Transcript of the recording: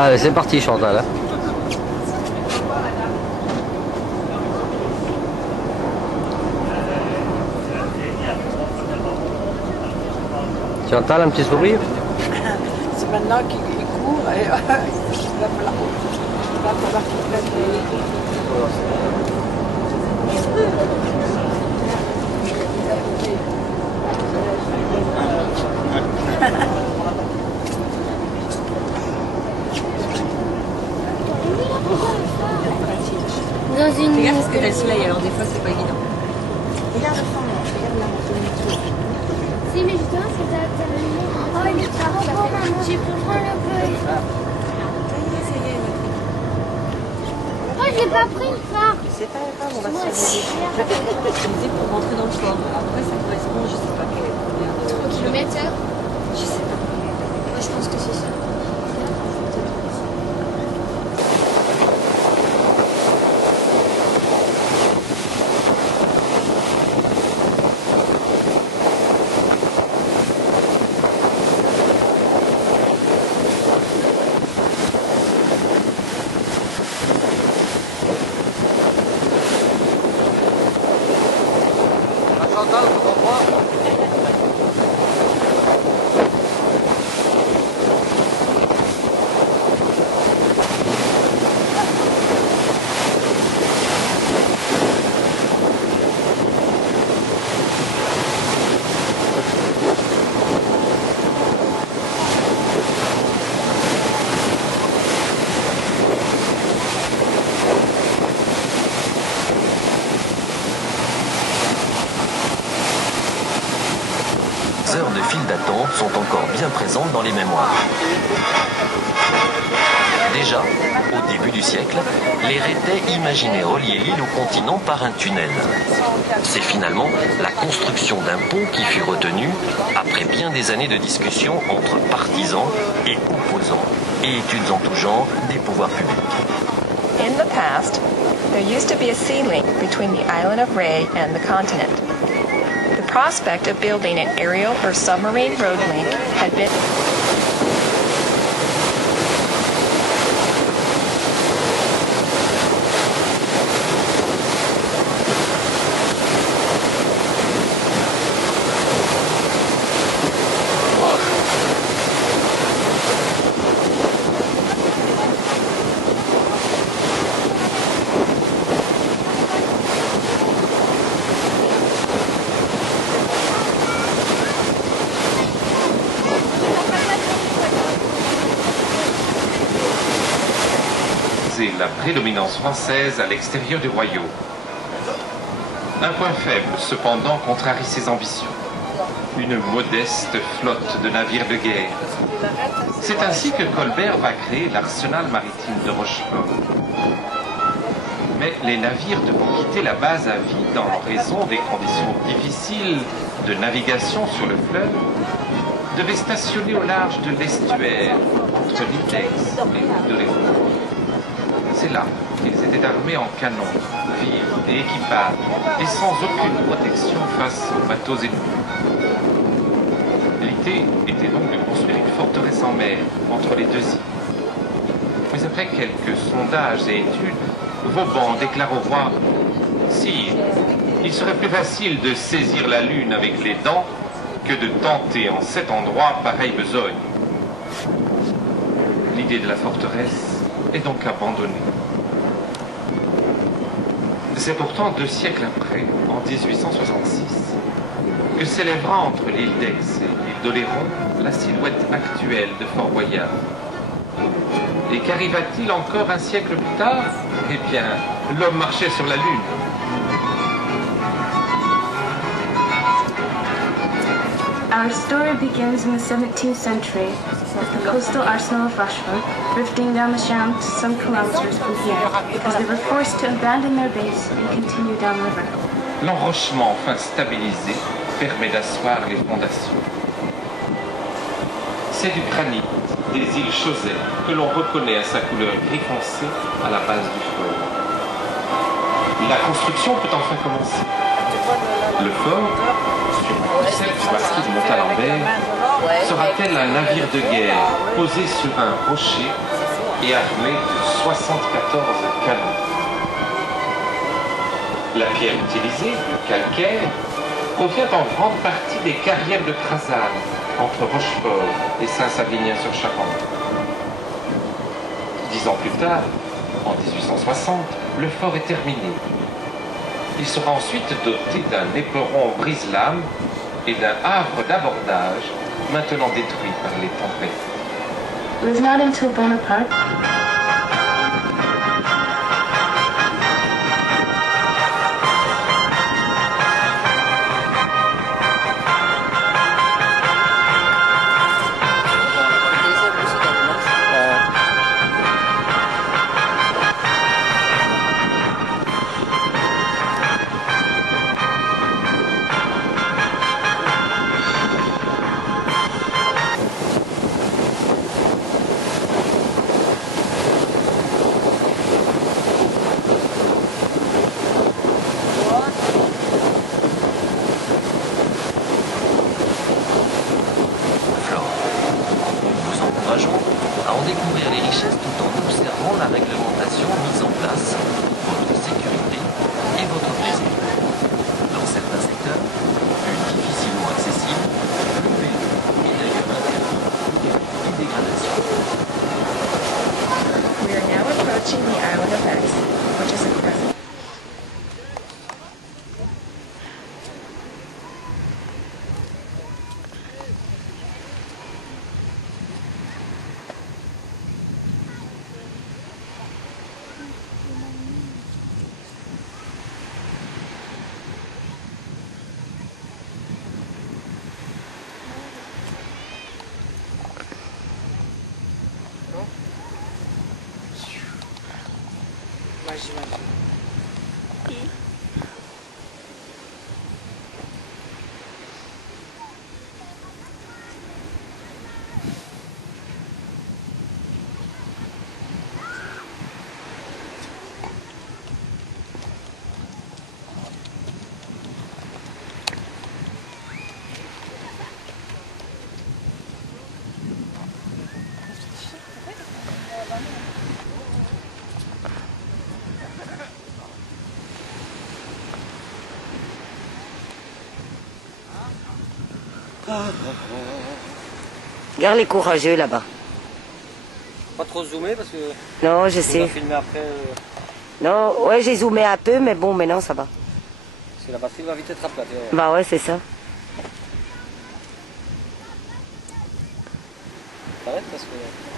Ah, c'est parti, Chantal. Hein. Chantal, un petit sourire? C'est maintenant qu'il court et il va falloir qu'il prenne Dans une... Regarde parce que t'as le soleil, alors des fois c'est pas évident. Regarde le fond, regarde la moto. Si, mais justement, c'est ça terminé. Oh, il est trop beau, maman. Tu peux prendre le feu. Oh, je l'ai pas pris, ça. C'est pas grave, on va Ouais, se faire. Je me disais pour rentrer dans le fort. Après ça correspond, je sais pas quelle est la première. 3 km/h. Je sais pas. Moi, je pense que c'est ça. Chantal, tu comprends? Les heures de file d'attente sont encore bien présentes dans les mémoires. Déjà, au début du siècle, les Rétais imaginaient relier l'île au continent par un tunnel. C'est finalement la construction d'un pont qui fut retenue après bien des années de discussions entre partisans et opposants et études en tout genre des pouvoirs publics. In the past, there used to be a sea link between the island of Ré and the continent. The prospect of building an aerial or submarine road link had been la prédominance française à l'extérieur du royaume. Un point faible, cependant, contrarie ses ambitions. Une modeste flotte de navires de guerre. C'est ainsi que Colbert va créer l'arsenal maritime de Rochefort. Mais les navires devront quitter la base à vide en raison des conditions difficiles de navigation sur le fleuve, devaient stationner au large de l'estuaire, entre l'île d'Aix et l'île de Léon. C'est là qu'ils étaient armés en canons, vivres et équipages, et sans aucune protection face aux bateaux ennemis. L'idée était donc de construire une forteresse en mer, entre les deux îles. Mais après quelques sondages et études, Vauban déclare au roi « Sire, il serait plus facile de saisir la lune avec les dents que de tenter en cet endroit pareille besogne. » L'idée de la forteresse est donc abandonnée. C'est pourtant 2 siècles après, en 1866, que s'élèvera entre l'île d'Aix et l'île d'Oléron la silhouette actuelle de Fort-Boyard. Et qu'arriva-t-il encore un siècle plus tard? Eh bien, l'homme marchait sur la Lune. Our story begins in the 17th century with the coastal arsenal of Rochefort drifting down the Charente some kilometers from here because they were forced to abandon their base and continue downriver. L'enrochement enfin stabilisé permet d'asseoir les fondations. C'est du granit des îles Chausey que l'on reconnaît à sa couleur gris foncé à la base du fort. La construction peut enfin commencer. Le fort, sur cette partie de Montalembert, sera-t-elle un navire de guerre posé sur un rocher et armée de 74 canons. La pierre utilisée, le calcaire, provient en grande partie des carrières de Crasane, entre Rochefort et Saint-Savinien-sur-Charente. 10 ans plus tard, en 1860, le fort est terminé. Il sera ensuite doté d'un éperon brise-lames et d'un havre d'abordage, maintenant détruit par les tempêtes. It was not until Bonaparte à en découvrir les richesses tout en observant la réglementation mise en place pour votre sécurité et votre plaisir. Dans certains secteurs, plus difficilement accessibles, le vélo est d'ailleurs interdit pour dégradation. We are now approaching the island of X, which is a present. Regarde les courageux là-bas. Pas trop zoomer parce que Non, je on va sais. filmer après. Non, ouais, j'ai zoomé un peu, mais bon, maintenant ça va. Parce que la batterie va vite être à plat. Bah ouais, c'est ça. T'arrêtes parce que.